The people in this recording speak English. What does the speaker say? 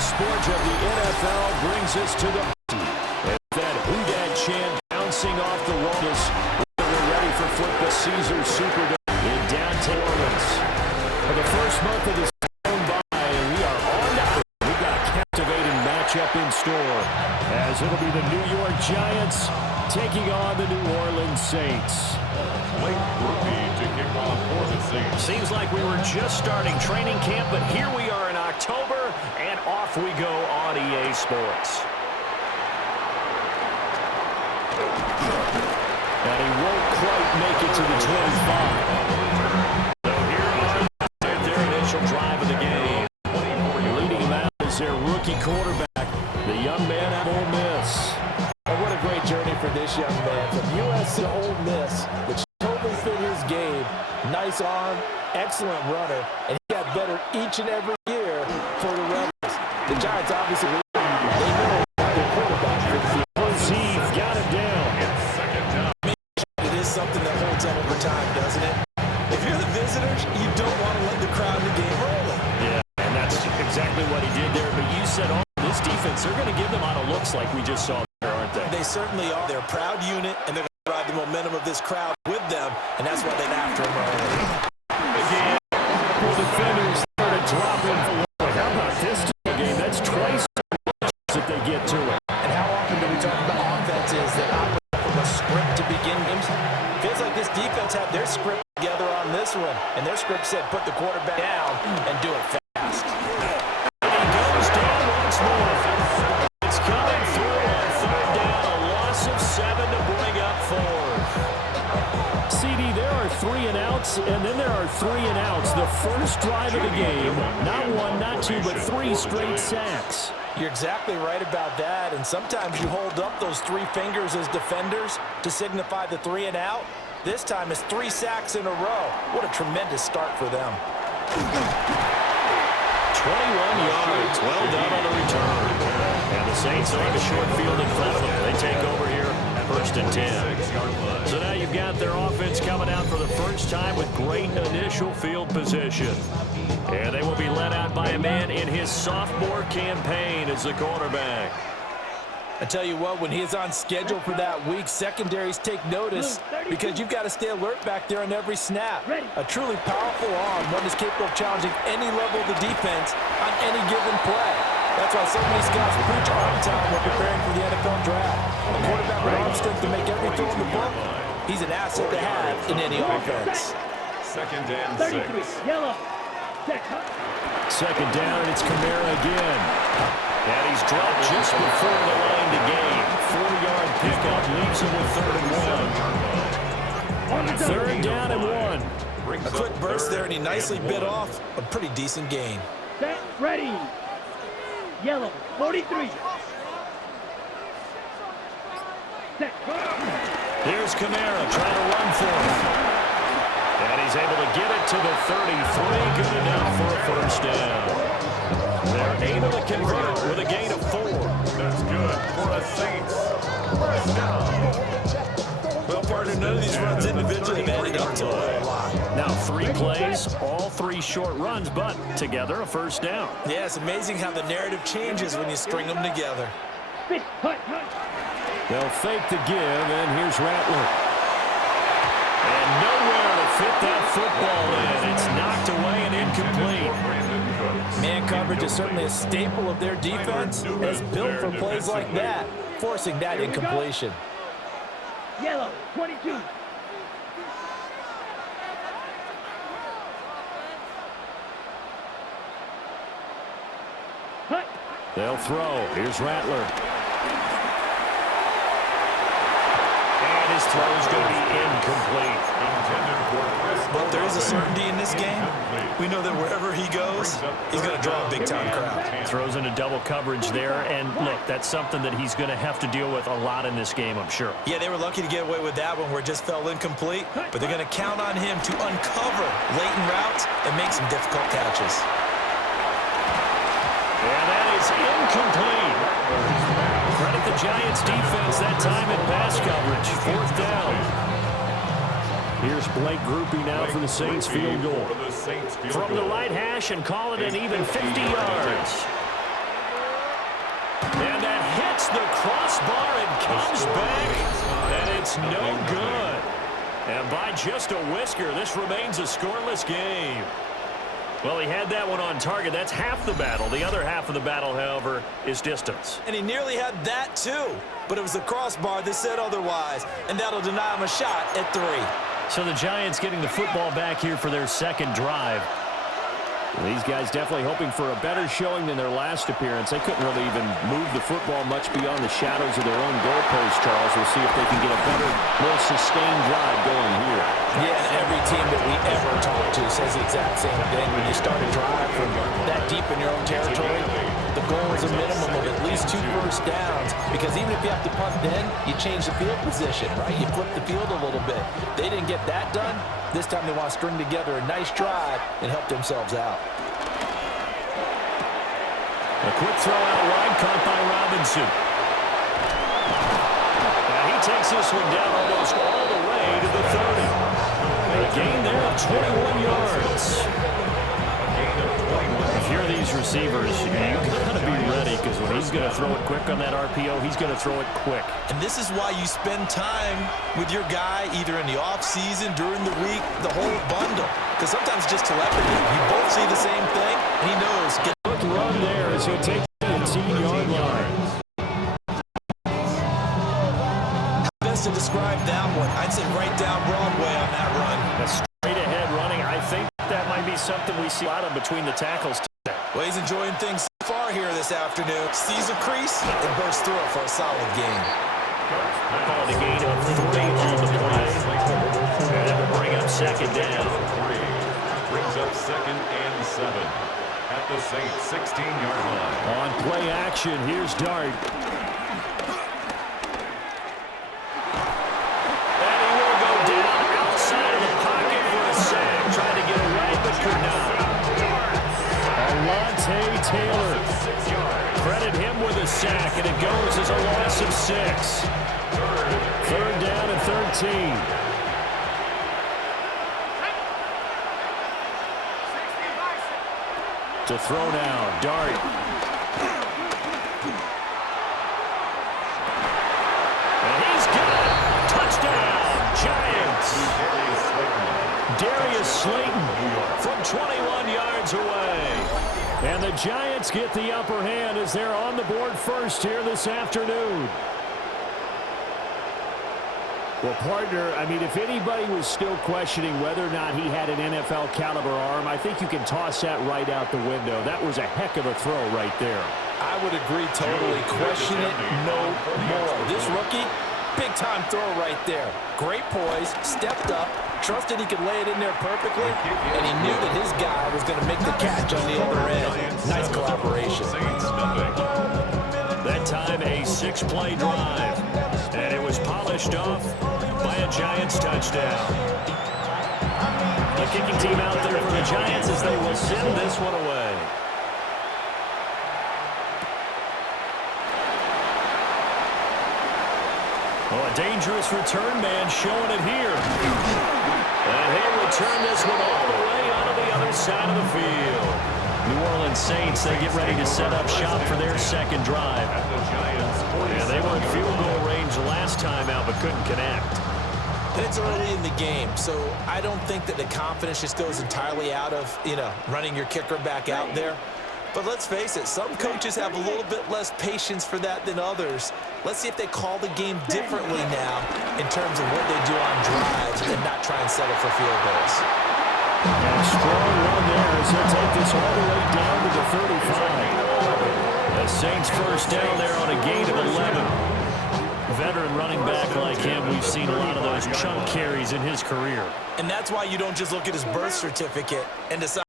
sport of the NFL brings us to the and that Who Dat chant bouncing off the walls. We're ready for football Caesars Superdome in downtown Orleans. For the first month of the season by, and we are on out. We've got a captivating matchup in store, as it'll be the New York Giants taking on the New Orleans Saints. Late groupie to kick off for the Saints. Seems like we were just starting training camp, but here we are in October, and off we go on EA Sports. And he won't quite make it to the 25. So here are their initial drive of the game. Leading him out is their rookie quarterback, the young man at Ole Miss. And what a great journey for this young man. From USC to Ole Miss, which totally fit his game. Nice arm, excellent runner, and he got better each and every year for the Rebels. The Giants obviously, they know their quarterback for the field. He's got him down. Second down. It is something that holds up over time, doesn't it? If you're the visitors, you don't want to let the crowd in the game rolling. Yeah, and that's exactly what he did there. But you said, oh, this defense, they're going to give them a lot of looks like we just saw there, aren't they? They certainly are. They're a proud unit, and they're going to ride the momentum of this crowd with them, and that's why they're after him early. Again, the defenders started dropping. How about this game? That's twice that they get to it. And how often do we talk about offenses that operate from a script to begin games? Feels like this defense had their script together on this one, and their script said put the quarterback down and do it fast. And he goes down once more. It's coming through on third down, a loss of 7 to bring up 4. CD, there are 3 and outs, and then there are 3 and outs. The first drive of the game, not 1, not 2, but 3 straight sacks. You're exactly right about that, and sometimes you hold up those 3 fingers as defenders to signify the 3 and out. This time it's 3 sacks in a row. What a tremendous start for them. 21 yards, well done on the return. And the Saints are on the short field in front of them. They take over here, first and 10. So now you've got their offense coming out for the first time with great initial field position. And they will be led out by a man in his sophomore campaign as the quarterback. I tell you what, when he is on schedule for that week, secondaries take notice because you've got to stay alert back there on every snap. A truly powerful arm, one is capable of challenging any level of the defense on any given play. That's why so many scouts preach arm time when preparing for the NFL draft. A quarterback with arm strength to make every throw in the book, he's an asset to have in any offense. Second and 6. Yellow. Second down, it's Kamara again. And he's dropped just before the line to gain. 4-yard pickup leaves him with 3rd and 1. Third down and 1. A quick burst there, and he nicely bit off a pretty decent gain. Set, ready. Yellow, 43. Set. Here's Kamara trying to run for him. And he's able to get it to the 33. Good enough for a first down. They're able to convert with a gain of 4. That's good for the Saints. First down. Well, partner, none of these runs individually have added up to a whole lot. Now 3 plays, all 3 short runs, but together a first down. Yeah, it's amazing how the narrative changes when you string them together. Spit, hut. They'll fake the give, and here's Rattler. And nowhere to fit that football in. It's knocked away and incomplete. Man coverage is certainly a staple of their defense, and it's built for plays like that, forcing that incompletion. Yellow, 22. Hut. They'll throw. Here's Rattler. And his throw is going to be incomplete. But there is a certainty in this game. We know that wherever he goes, he's going to draw a big-time crowd. Throws into double coverage there, and look, that's something that he's going to have to deal with a lot in this game, I'm sure. Yeah, they were lucky to get away with that one where it just fell incomplete, but they're going to count on him to uncover latent routes and make some difficult catches. And that is incomplete. Credit the Giants defense that time in pass coverage. 4th down. Here's Blake Groupie now for the Saints field goal. From the right hash and call it an even 50 yards. And that hits the crossbar and comes back, and it's no good. And by just a whisker, this remains a scoreless game. Well, he had that one on target. That's half the battle. The other half of the battle, however, is distance. And he nearly had that, too. But it was the crossbar that said otherwise, and that'll deny him a shot at 3. So the Giants getting the football back here for their second drive. These guys definitely hoping for a better showing than their last appearance. They couldn't really even move the football much beyond the shadows of their own goalpost, Charles. We'll see if they can get a better, more sustained drive going here. Yeah, and every team that we ever talk to says the exact same thing. When you start a drive from that deep in your own territory, the goal is a minimum of at least 2 first downs, because even if you have to punt then, you change the field position, right? You flip the field a little bit. They didn't get that done. This time they want to string together a nice drive and help themselves out. A quick throw out wide, caught by Robinson. Now he takes this one down almost all the way to the 30. A gain there of 21 yards. If you're these receivers, you've got to be ready, because when he's going to throw it quick on that RPO, he's going to throw it quick. And this is why you spend time with your guy either in the offseason, during the week, the whole bundle. Because sometimes just telepathy. You both see the same thing, and he knows. Quick run there as he takes the 18-yard line. Best to describe that one, I'd say right down Broadway on that run. A straight-ahead running, I think that might be something we see a lot of between the tackles. Well, he's enjoying things so far here this afternoon. Sees a crease and bursts through it for a solid gain. Called a gain of 3 on the play. And that will bring up second down. Brings up 2nd and 7 at the Saints 16-yard line. On play action, here's Dart. And he will go down outside of the pocket for a sack. Tried to get away, but could not. Alontae Taylor. Credit him with a sack, and it goes as a loss of 6. 3rd down and 13. To throw now, Dart. And he's got it. Touchdown, Giants. Darius Slayton from 21 yards away. And the Giants get the upper hand as they're on the board first here this afternoon. Well, partner, I mean, if anybody was still questioning whether or not he had an NFL caliber arm, I think you can toss that right out the window. That was a heck of a throw right there. I would agree totally. Question it no more. This rookie, big-time throw right there. Great poise, stepped up, trusted he could lay it in there perfectly, and he knew that his guy was going to make the catch on the other end. Nice collaboration. That time, a 6-play drive. And it was polished off by a Giants touchdown. The kicking team out there for the Giants as they will send this one away. Oh, a dangerous return man showing it here. And he'll return this one all the way onto the other side of the field. New Orleans Saints, they get ready to set up shop for their second drive. Yeah, they were in field goal range last time out, but couldn't connect. And it's early in the game, so I don't think that the confidence just goes entirely out of, running your kicker back out there. But let's face it, some coaches have a little bit less patience for that than others. Let's see if they call the game differently now in terms of what they do on drives and not try and settle for field goals. And a strong run there as he'll take this all the way down to the 35. The Saints first down there on a gain of 11. Veteran running back like him, we've seen a lot of those chunk carries in his career. And that's why you don't just look at his birth certificate and decide